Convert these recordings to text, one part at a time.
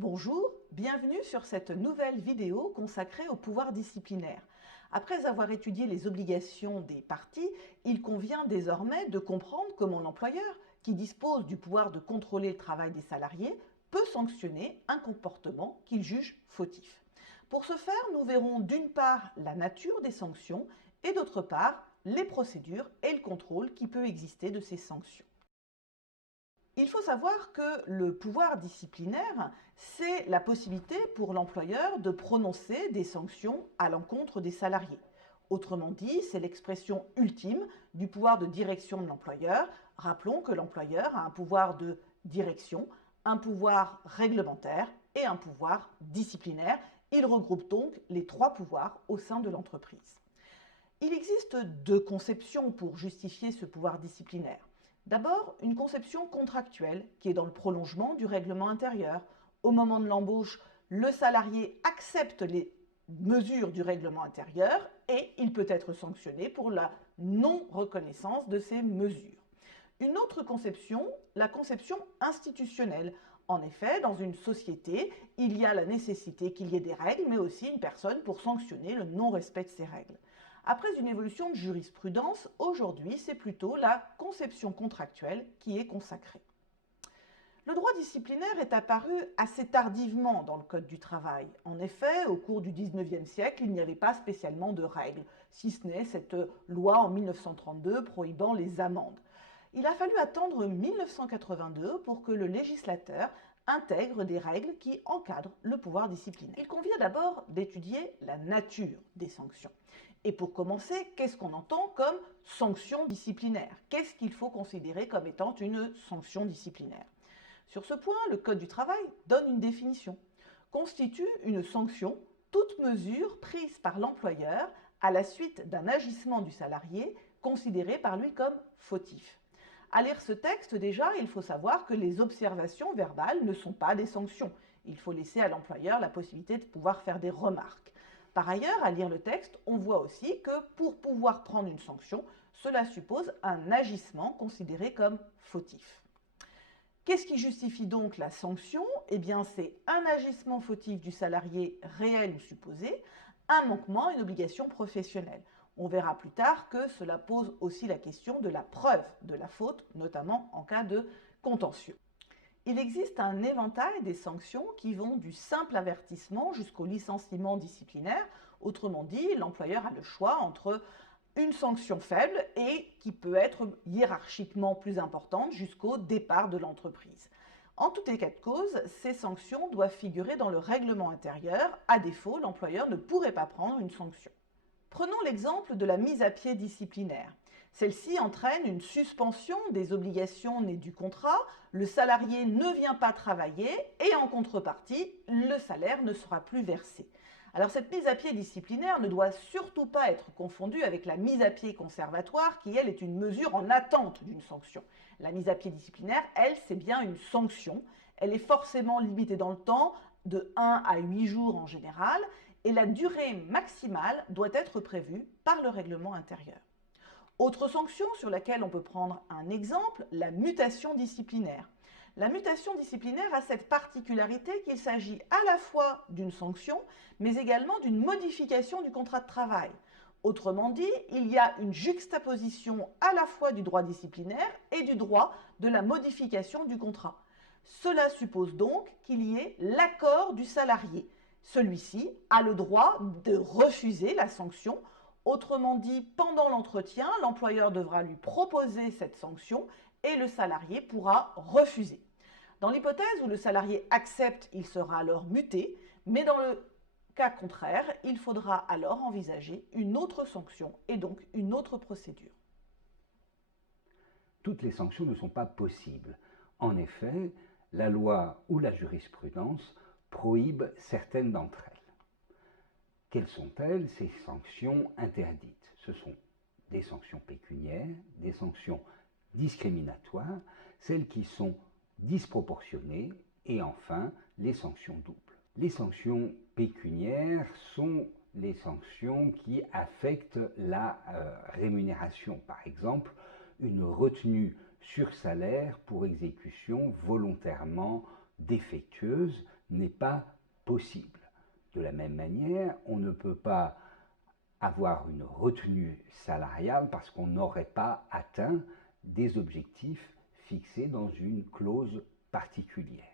Bonjour, bienvenue sur cette nouvelle vidéo consacrée au pouvoir disciplinaire. Après avoir étudié les obligations des parties, il convient désormais de comprendre comment l'employeur, qui dispose du pouvoir de contrôler le travail des salariés, peut sanctionner un comportement qu'il juge fautif. Pour ce faire, nous verrons d'une part la nature des sanctions et d'autre part les procédures et le contrôle qui peut exister de ces sanctions. Il faut savoir que le pouvoir disciplinaire, c'est la possibilité pour l'employeur de prononcer des sanctions à l'encontre des salariés. Autrement dit, c'est l'expression ultime du pouvoir de direction de l'employeur. Rappelons que l'employeur a un pouvoir de direction, un pouvoir réglementaire et un pouvoir disciplinaire. Il regroupe donc les trois pouvoirs au sein de l'entreprise. Il existe deux conceptions pour justifier ce pouvoir disciplinaire. D'abord, une conception contractuelle qui est dans le prolongement du règlement intérieur. Au moment de l'embauche, le salarié accepte les mesures du règlement intérieur et il peut être sanctionné pour la non-reconnaissance de ces mesures. Une autre conception, la conception institutionnelle. En effet, dans une société, il y a la nécessité qu'il y ait des règles, mais aussi une personne pour sanctionner le non-respect de ces règles. Après une évolution de jurisprudence, aujourd'hui, c'est plutôt la conception contractuelle qui est consacrée. Le droit disciplinaire est apparu assez tardivement dans le Code du travail. En effet, au cours du XIXe siècle, il n'y avait pas spécialement de règles, si ce n'est cette loi en 1932 prohibant les amendes. Il a fallu attendre 1982 pour que le législateur intègre des règles qui encadrent le pouvoir disciplinaire. Il convient d'abord d'étudier la nature des sanctions. Et pour commencer, qu'est-ce qu'on entend comme sanction disciplinaire? Qu'est-ce qu'il faut considérer comme étant une sanction disciplinaire? Sur ce point, le Code du travail donne une définition. Constitue une sanction toute mesure prise par l'employeur à la suite d'un agissement du salarié considéré par lui comme fautif. À lire ce texte, déjà, il faut savoir que les observations verbales ne sont pas des sanctions. Il faut laisser à l'employeur la possibilité de pouvoir faire des remarques. Par ailleurs, à lire le texte, on voit aussi que pour pouvoir prendre une sanction, cela suppose un agissement considéré comme fautif. Qu'est-ce qui justifie donc la sanction? Eh bien, c'est un agissement fautif du salarié réel ou supposé, un manquement à une obligation professionnelle. On verra plus tard que cela pose aussi la question de la preuve de la faute, notamment en cas de contentieux. Il existe un éventail des sanctions qui vont du simple avertissement jusqu'au licenciement disciplinaire. Autrement dit, l'employeur a le choix entre une sanction faible et qui peut être hiérarchiquement plus importante jusqu'au départ de l'entreprise. En tout état de cause, ces sanctions doivent figurer dans le règlement intérieur. À défaut, l'employeur ne pourrait pas prendre une sanction. Prenons l'exemple de la mise à pied disciplinaire. Celle-ci entraîne une suspension des obligations nées du contrat, le salarié ne vient pas travailler et en contrepartie, le salaire ne sera plus versé. Alors cette mise à pied disciplinaire ne doit surtout pas être confondue avec la mise à pied conservatoire qui, elle, est une mesure en attente d'une sanction. La mise à pied disciplinaire, elle, c'est bien une sanction. Elle est forcément limitée dans le temps, de 1 à 8 jours en général, et la durée maximale doit être prévue par le règlement intérieur. Autre sanction sur laquelle on peut prendre un exemple, la mutation disciplinaire. La mutation disciplinaire a cette particularité qu'il s'agit à la fois d'une sanction, mais également d'une modification du contrat de travail. Autrement dit, il y a une juxtaposition à la fois du droit disciplinaire et du droit de la modification du contrat. Cela suppose donc qu'il y ait l'accord du salarié. Celui-ci a le droit de refuser la sanction. Autrement dit, pendant l'entretien, l'employeur devra lui proposer cette sanction et le salarié pourra refuser. Dans l'hypothèse où le salarié accepte, il sera alors muté, mais dans le cas contraire, il faudra alors envisager une autre sanction et donc une autre procédure. Toutes les sanctions ne sont pas possibles. En effet, la loi ou la jurisprudence prohibe certaines d'entre elles. Quelles sont-elles, ces sanctions interdites? Ce sont des sanctions pécuniaires, des sanctions discriminatoires, celles qui sont disproportionnées et enfin les sanctions doubles. Les sanctions pécuniaires sont les sanctions qui affectent la rémunération. Par exemple, une retenue sur salaire pour exécution volontairement défectueuse n'est pas possible. De la même manière, on ne peut pas avoir une retenue salariale parce qu'on n'aurait pas atteint des objectifs fixés dans une clause particulière.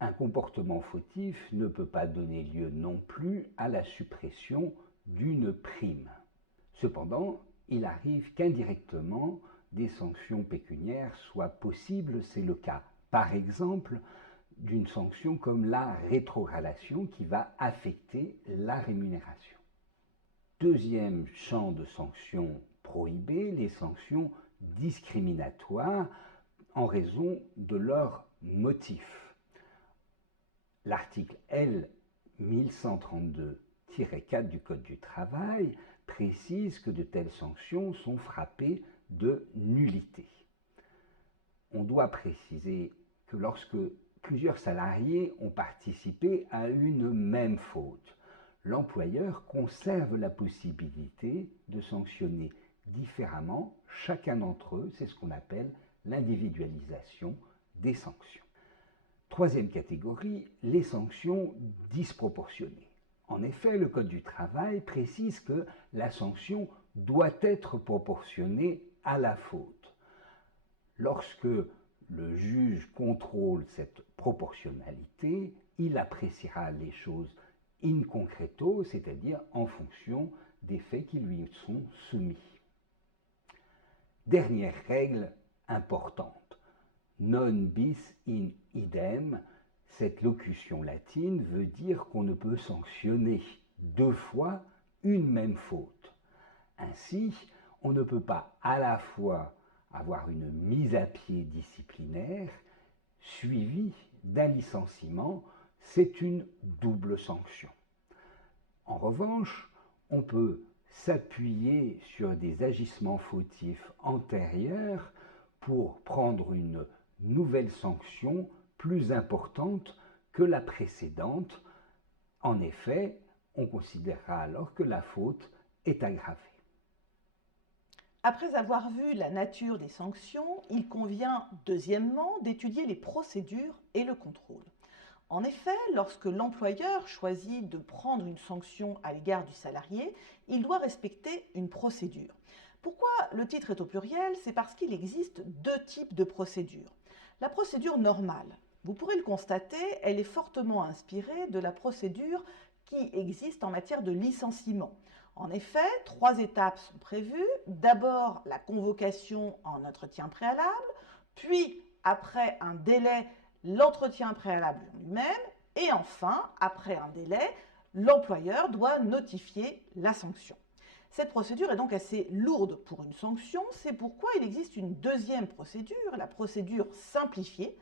Un comportement fautif ne peut pas donner lieu non plus à la suppression d'une prime. Cependant, il arrive qu'indirectement, des sanctions pécuniaires soient possibles. C'est le cas, par exemple, d'une sanction comme la rétrogradation qui va affecter la rémunération. Deuxième champ de sanctions prohibées, les sanctions discriminatoires en raison de leur motif. L'article L 1132-4 du Code du travail précise que de telles sanctions sont frappées de nullité. On doit préciser que lorsque plusieurs salariés ont participé à une même faute, l'employeur conserve la possibilité de sanctionner différemment chacun d'entre eux. C'est ce qu'on appelle l'individualisation des sanctions. Troisième catégorie, les sanctions disproportionnées. En effet, le Code du travail précise que la sanction doit être proportionnée à la faute. Lorsque le juge contrôle cette proportionnalité, il appréciera les choses in concreto, c'est-à-dire en fonction des faits qui lui sont soumis. Dernière règle importante, non bis in idem. Cette locution latine veut dire qu'on ne peut sanctionner deux fois une même faute. Ainsi, on ne peut pas à la fois avoir une mise à pied disciplinaire suivie d'un licenciement. C'est une double sanction. En revanche, on peut s'appuyer sur des agissements fautifs antérieurs pour prendre une nouvelle sanction plus importante que la précédente. En effet, on considérera alors que la faute est aggravée. Après avoir vu la nature des sanctions, il convient deuxièmement d'étudier les procédures et le contrôle. En effet, lorsque l'employeur choisit de prendre une sanction à l'égard du salarié, il doit respecter une procédure. Pourquoi le titre est au pluriel? C'est parce qu'il existe deux types de procédures. La procédure normale, vous pourrez le constater, elle est fortement inspirée de la procédure qui existe en matière de licenciement. En effet, trois étapes sont prévues. D'abord, la convocation en entretien préalable, puis, après un délai, l'entretien préalable lui-même, et enfin, après un délai, l'employeur doit notifier la sanction. Cette procédure est donc assez lourde pour une sanction, c'est pourquoi il existe une deuxième procédure, la procédure simplifiée.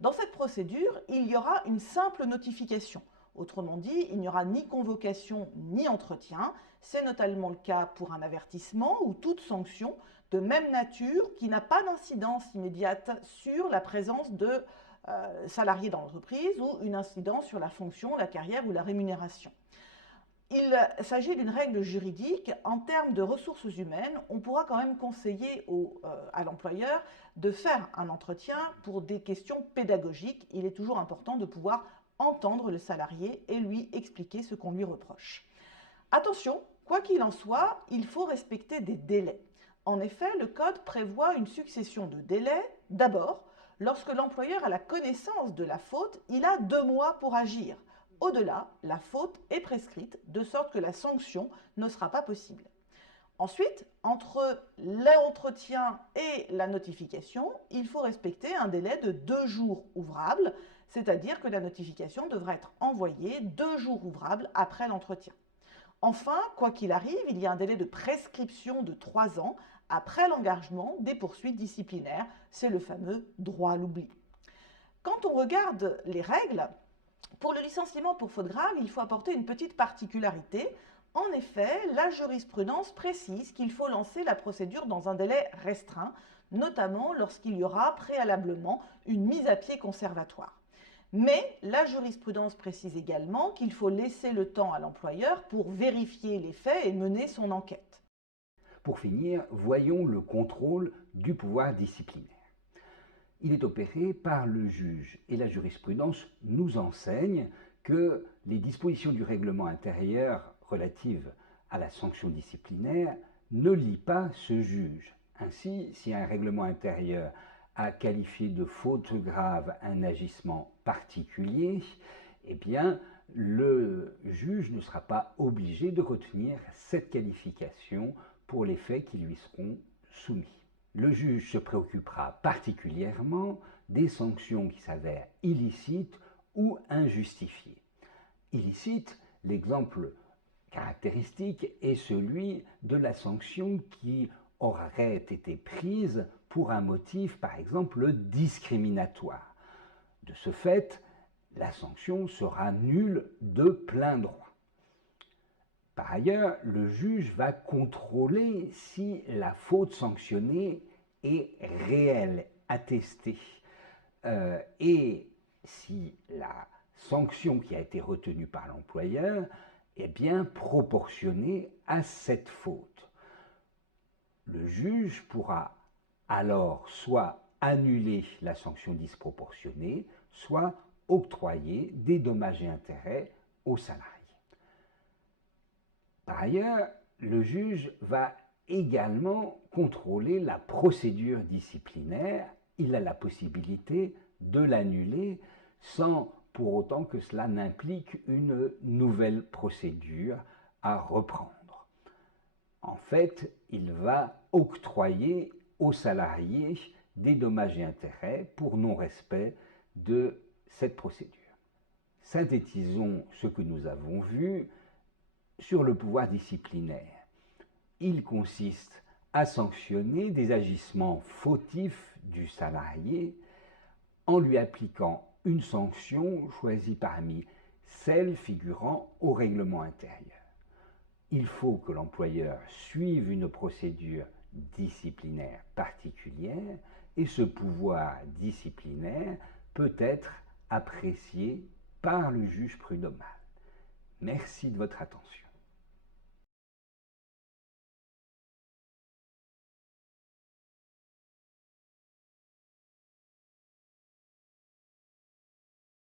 Dans cette procédure, il y aura une simple notification. Autrement dit, il n'y aura ni convocation ni entretien. C'est notamment le cas pour un avertissement ou toute sanction de même nature qui n'a pas d'incidence immédiate sur la présence de salariés dans l'entreprise ou une incidence sur la fonction, la carrière ou la rémunération. Il s'agit d'une règle juridique. En termes de ressources humaines, on pourra quand même conseiller à l'employeur de faire un entretien pour des questions pédagogiques. Il est toujours important de pouvoir entendre le salarié et lui expliquer ce qu'on lui reproche. Attention, quoi qu'il en soit, il faut respecter des délais. En effet, le Code prévoit une succession de délais. D'abord, lorsque l'employeur a la connaissance de la faute, il a 2 mois pour agir. Au-delà, la faute est prescrite, de sorte que la sanction ne sera pas possible. Ensuite, entre l'entretien et la notification, il faut respecter un délai de 2 jours ouvrables, c'est-à-dire que la notification devra être envoyée 2 jours ouvrables après l'entretien. Enfin, quoi qu'il arrive, il y a un délai de prescription de 3 ans après l'engagement des poursuites disciplinaires. C'est le fameux droit à l'oubli. Quand on regarde les règles, pour le licenciement pour faute grave, il faut apporter une petite particularité. En effet, la jurisprudence précise qu'il faut lancer la procédure dans un délai restreint, notamment lorsqu'il y aura préalablement une mise à pied conservatoire. Mais la jurisprudence précise également qu'il faut laisser le temps à l'employeur pour vérifier les faits et mener son enquête. Pour finir, voyons le contrôle du pouvoir disciplinaire. il est opéré par le juge. Et la jurisprudence nous enseigne que les dispositions du règlement intérieur relatives à la sanction disciplinaire ne lient pas ce juge. Ainsi, si un règlement intérieur a qualifié de faute grave un agissement particulier, eh bien, le juge ne sera pas obligé de retenir cette qualification pour les faits qui lui seront soumis. Le juge se préoccupera particulièrement des sanctions qui s'avèrent illicites ou injustifiées. Illicite, l'exemple caractéristique est celui de la sanction qui aurait été prise pour un motif, par exemple, discriminatoire. De ce fait, la sanction sera nulle de plein droit. Par ailleurs, le juge va contrôler si la faute sanctionnée est réelle, attestée, et si la sanction qui a été retenue par l'employeur est bien proportionnée à cette faute. Le juge pourra alors soit annuler la sanction disproportionnée, soit octroyer des dommages et intérêts aux salariés. Par ailleurs, le juge va également contrôler la procédure disciplinaire. Il a la possibilité de l'annuler sans pour autant que cela n'implique une nouvelle procédure à reprendre. En fait, il va octroyer aux salariés des dommages et intérêts pour non-respect de cette procédure. Synthétisons ce que nous avons vu sur le pouvoir disciplinaire. Il consiste à sanctionner des agissements fautifs du salarié en lui appliquant une sanction choisie parmi celles figurant au règlement intérieur. Il faut que l'employeur suive une procédure disciplinaire particulière et ce pouvoir disciplinaire peut être apprécié par le juge prud'homal. Merci de votre attention.